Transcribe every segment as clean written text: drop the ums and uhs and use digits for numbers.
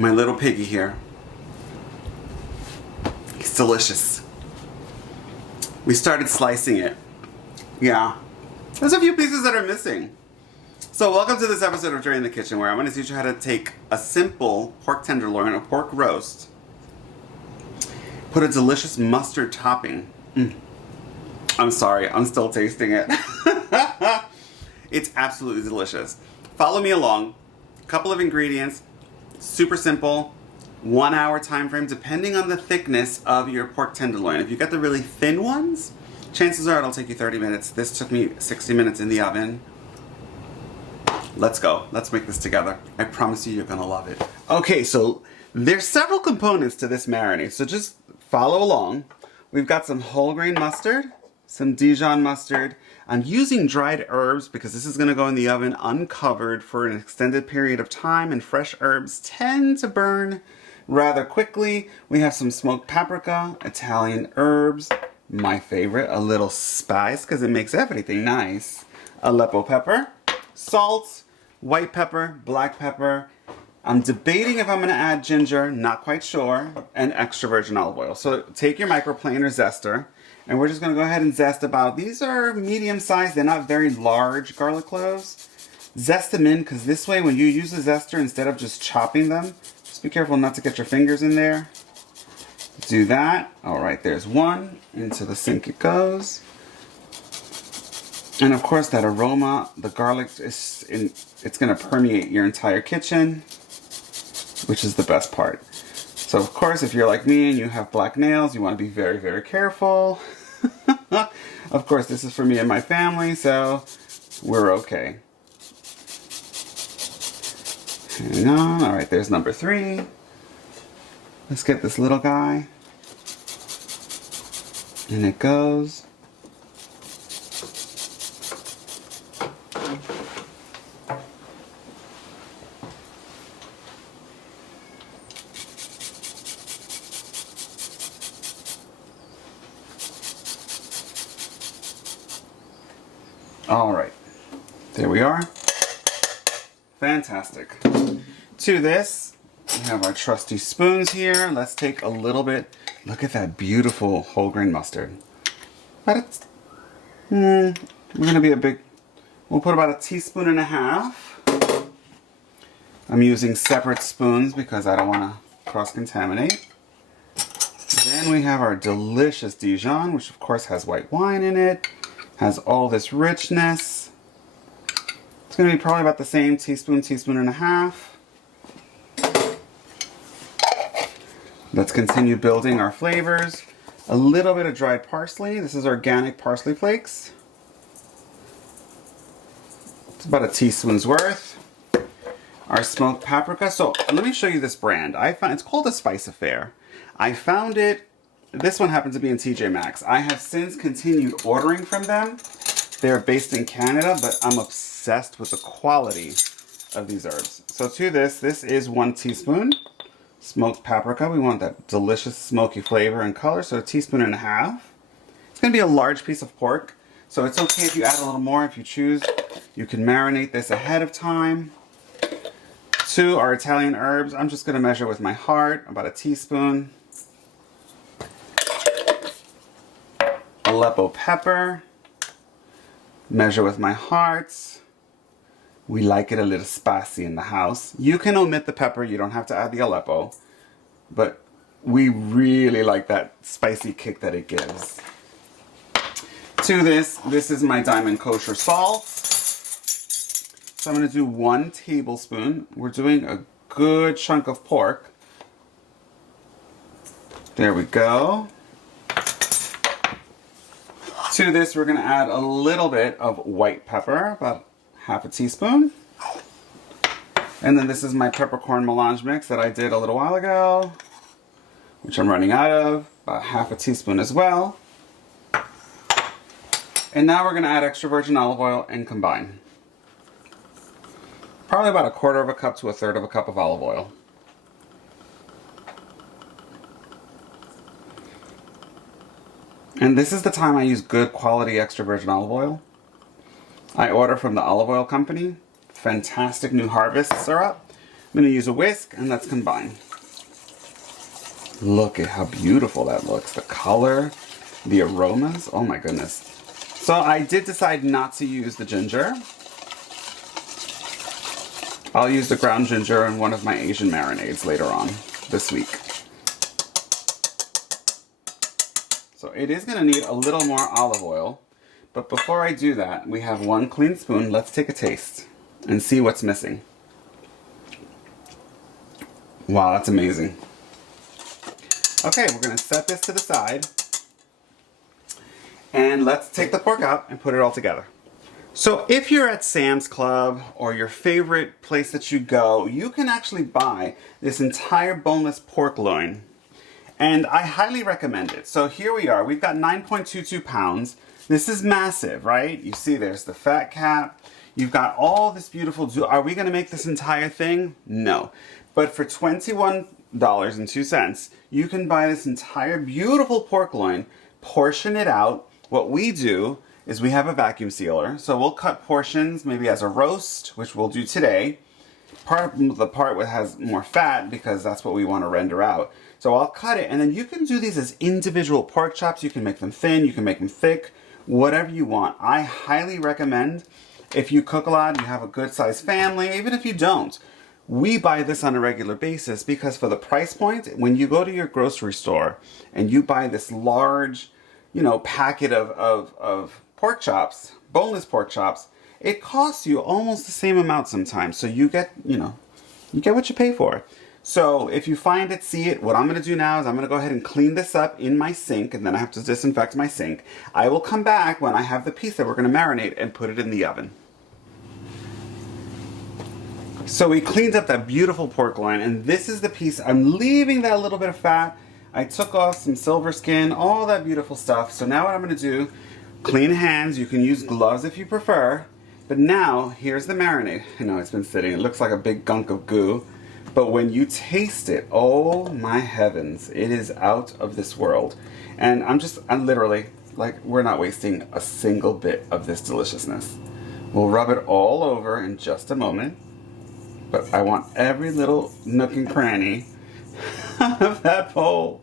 My little piggy here. It's delicious. We started slicing it. Yeah. There's a few pieces that are missing. So welcome to this episode of Dre in the Kitchen, where I'm going to teach you how to take a simple pork tenderloin or pork roast, put a delicious mustard topping. I'm sorry, I'm still tasting it. It's absolutely delicious. Follow me along. A couple of ingredients, super simple, 1 hour time frame depending on the thickness of your pork tenderloin. If you get the really thin ones, chances are it'll take you 30 minutes. This took me 60 minutes in the oven. Let's go. Let's make this together. I promise you, you're gonna love it. Okay, so there's several components to this marinade, so just follow along. We've got some whole grain mustard, some Dijon mustard. I'm using dried herbs because this is gonna go in the oven uncovered for an extended period of time, and fresh herbs tend to burn rather quickly. We have some smoked paprika, Italian herbs, my favorite, a little spice because it makes everything nice, Aleppo pepper, salt, white pepper, black pepper. I'm debating if I'm going to add ginger, not quite sure, and extra virgin olive oil. So take your microplane or zester, and we're just going to go ahead and zest about, these are medium sized, they're not very large garlic cloves. Zest them in, because this way when you use a zester, instead of just chopping them, just be careful not to get your fingers in there. Do that. All right, there's one. Into the sink it goes. And of course that aroma, the garlic, it's going to permeate your entire kitchen, which is the best part. So of course, if you're like me and you have black nails, you want to be very, very careful. Of course, this is for me and my family, so we're okay. Hang on. All right, there's number 3. Let's get this little guy. And it goes. All right, there we are. Fantastic. To this, we have our trusty spoons here. Let's take a little bit. Look at that beautiful whole grain mustard. We're gonna be we'll put about 1.5 teaspoons. I'm using separate spoons because I don't want to cross-contaminate. Then we have our delicious Dijon, which of course has white wine in it. Has all this richness. It's going to be probably about the same teaspoon, 1.5 teaspoons. Let's continue building our flavors. A little bit of dried parsley. This is organic parsley flakes. It's about 1 teaspoon's worth. Our smoked paprika. So let me show you this brand. It's called a Spice Affair. I found it. This one happens to be in TJ Maxx. I have since continued ordering from them. They're based in Canada, but I'm obsessed with the quality of these herbs. So to this is 1 teaspoon smoked paprika. We want that delicious smoky flavor and color, so 1.5 teaspoons. It's going to be a large piece of pork, so it's okay if you add a little more if you choose. You can marinate this ahead of time. To our Italian herbs, I'm just going to measure with my heart, about 1 teaspoon. Aleppo pepper, measure with my heart. We like it a little spicy in the house. You can omit the pepper, you don't have to add the Aleppo, but we really like that spicy kick that it gives. To this is my Diamond Kosher salt. So I'm going to do 1 tablespoon. We're doing a good chunk of pork. There we go. To this, we're going to add a little bit of white pepper, about 1/2 teaspoon. And then this is my peppercorn melange mix that I did a little while ago, which I'm running out of, about 1/2 teaspoon as well. And now we're going to add extra virgin olive oil and combine. Probably about 1/4 cup to 1/3 cup of olive oil. And this is the time I use good quality extra virgin olive oil. I order from the olive oil company. Fantastic new harvest syrup. I'm gonna use a whisk and let's combine. Look at how beautiful that looks. The color, the aromas, oh my goodness. So I did decide not to use the ginger. I'll use the ground ginger in one of my Asian marinades later on this week. So it is gonna need a little more olive oil, but before I do that, we have one clean spoon. Let's take a taste and see what's missing. Wow, that's amazing. Okay, we're gonna set this to the side and let's take the pork out and put it all together. So if you're at Sam's Club or your favorite place that you go, you can actually buy this entire boneless pork loin. And I highly recommend it. So here we are, we've got 9.22 pounds. This is massive, right? You see there's the fat cap. You've got all this beautiful, are we gonna make this entire thing? No. But for $21.02, you can buy this entire beautiful pork loin, portion it out. What we do is we have a vacuum sealer. So we'll cut portions maybe as a roast, which we'll do today. The part that has more fat because that's what we want to render out. So I'll cut it, and then you can do these as individual pork chops. You can make them thin, you can make them thick, whatever you want. I highly recommend, if you cook a lot, you have a good sized family, even if you don't, we buy this on a regular basis because for the price point, when you go to your grocery store and you buy this large, packet of pork chops, boneless pork chops, it costs you almost the same amount sometimes. So you get, you get what you pay for. So if you find it, see it, what I'm going to do now is I'm going to go ahead and clean this up in my sink, and then I have to disinfect my sink. I will come back when I have the piece that we're going to marinate and put it in the oven. So we cleaned up that beautiful pork loin, and this is the piece. I'm leaving that little bit of fat. I took off some silver skin, all that beautiful stuff. So now what I'm going to do, clean hands. You can use gloves if you prefer. But now, here's the marinade. I know it's been sitting. It looks like a big gunk of goo. But when you taste it, oh my heavens, it is out of this world. And I'm literally, we're not wasting a single bit of this deliciousness. We'll rub it all over in just a moment. But I want every little nook and cranny of that bowl.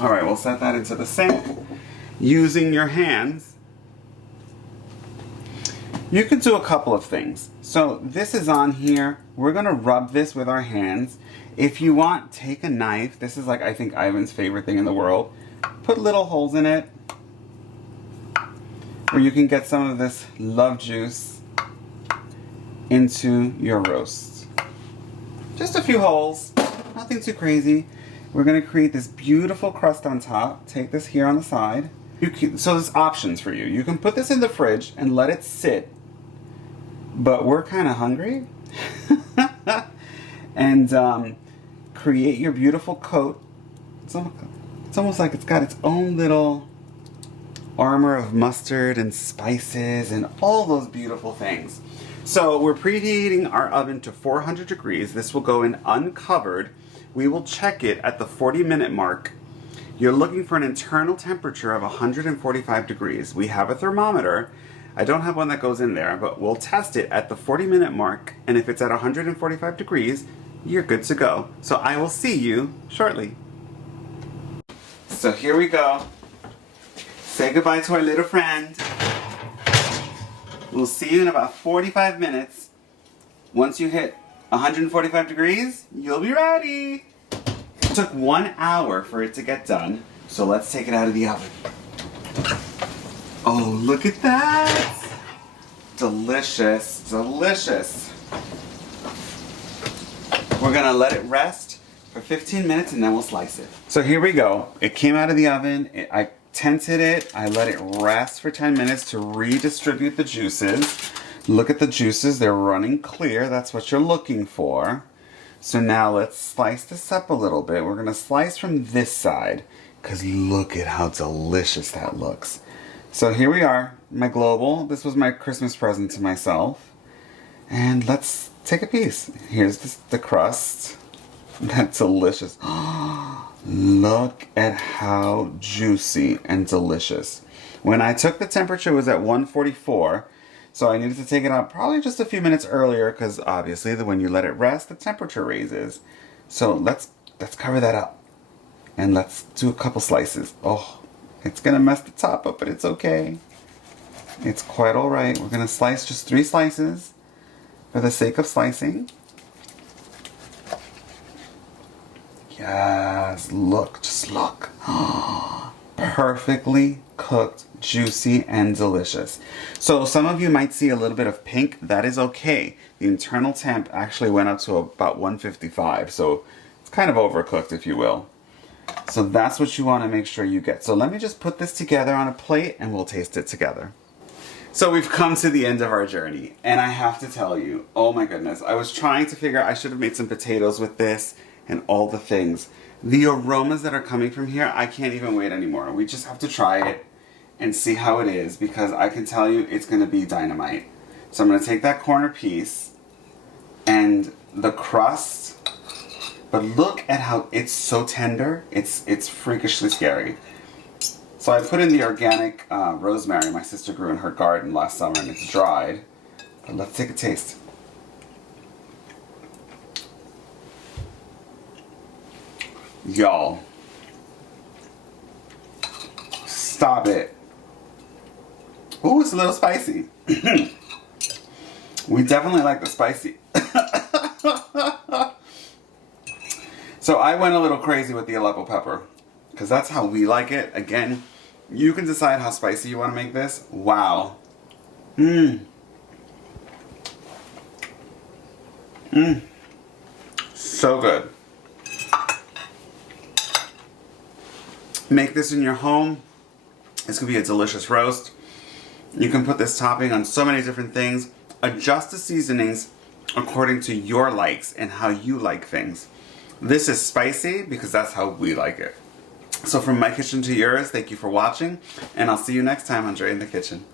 All right, we'll set that into the sink using your hands. You could do a couple of things. So this is on here. We're gonna rub this with our hands. If you want, take a knife. This is I think Ivan's favorite thing in the world. Put little holes in it where you can get some of this love juice into your roast. Just a few holes, nothing too crazy. We're gonna create this beautiful crust on top. Take this here on the side. So there's options for you. You can put this in the fridge and let it sit, but we're kind of hungry. And create your beautiful coat. It's almost like it's got its own little armor of mustard and spices and all those beautiful things. So we're preheating our oven to 400 degrees. This will go in uncovered. We will check it at the 40-minute mark. You're looking for an internal temperature of 145 degrees. We have a thermometer. I don't have one that goes in there, but we'll test it at the 40-minute mark, and if it's at 145 degrees, you're good to go. So I will see you shortly. So here we go. Say goodbye to our little friend. We'll see you in about 45 minutes. Once you hit 145 degrees, you'll be ready. It took 1 hour for it to get done, so let's take it out of the oven. Oh, look at that! Delicious, delicious. We're gonna let it rest for 15 minutes and then we'll slice it. So here we go. It came out of the oven. I tented it. I let it rest for 10 minutes to redistribute the juices. Look at the juices. They're running clear. That's what you're looking for. So now let's slice this up a little bit. We're gonna slice from this side because look at how delicious that looks. So here we are, my global. This was my Christmas present to myself. And let's take a piece. Here's the crust. That's delicious. Look at how juicy and delicious. When I took the temperature, it was at 144. So I needed to take it out probably just a few minutes earlier because obviously when you let it rest, the temperature raises. So let's cover that up and let's do a couple slices. Oh, it's gonna mess the top up, but it's okay. It's quite all right. We're gonna slice just 3 slices for the sake of slicing. Yes, look, just look. Perfectly cooked, juicy, and delicious. So some of you might see a little bit of pink. That is okay. The internal temp actually went up to about 155, so it's kind of overcooked, if you will. So that's what you want to make sure you get. So let me just put this together on a plate and we'll taste it together. So we've come to the end of our journey, and I have to tell you, oh my goodness, I was trying to figure out, I should have made some potatoes with this and all the things. The aromas that are coming from here, I can't even wait anymore. We just have to try it and see how it is, because I can tell you it's going to be dynamite. So I'm going to take that corner piece and the crust, but look at how it's so tender. It's freakishly scary. So I put in the organic rosemary my sister grew in her garden last summer, and it's dried. But let's take a taste. Y'all, stop it. Ooh, it's a little spicy. We definitely like the spicy. So I went a little crazy with the Aleppo pepper, because that's how we like it. Again, you can decide how spicy you want to make this. Wow. So good. Make this in your home. It's going to be a delicious roast. You can put this topping on so many different things. Adjust the seasonings according to your likes and how you like things. This is spicy because that's how we like it. So from my kitchen to yours, thank you for watching, and I'll see you next time on Dre in the Kitchen.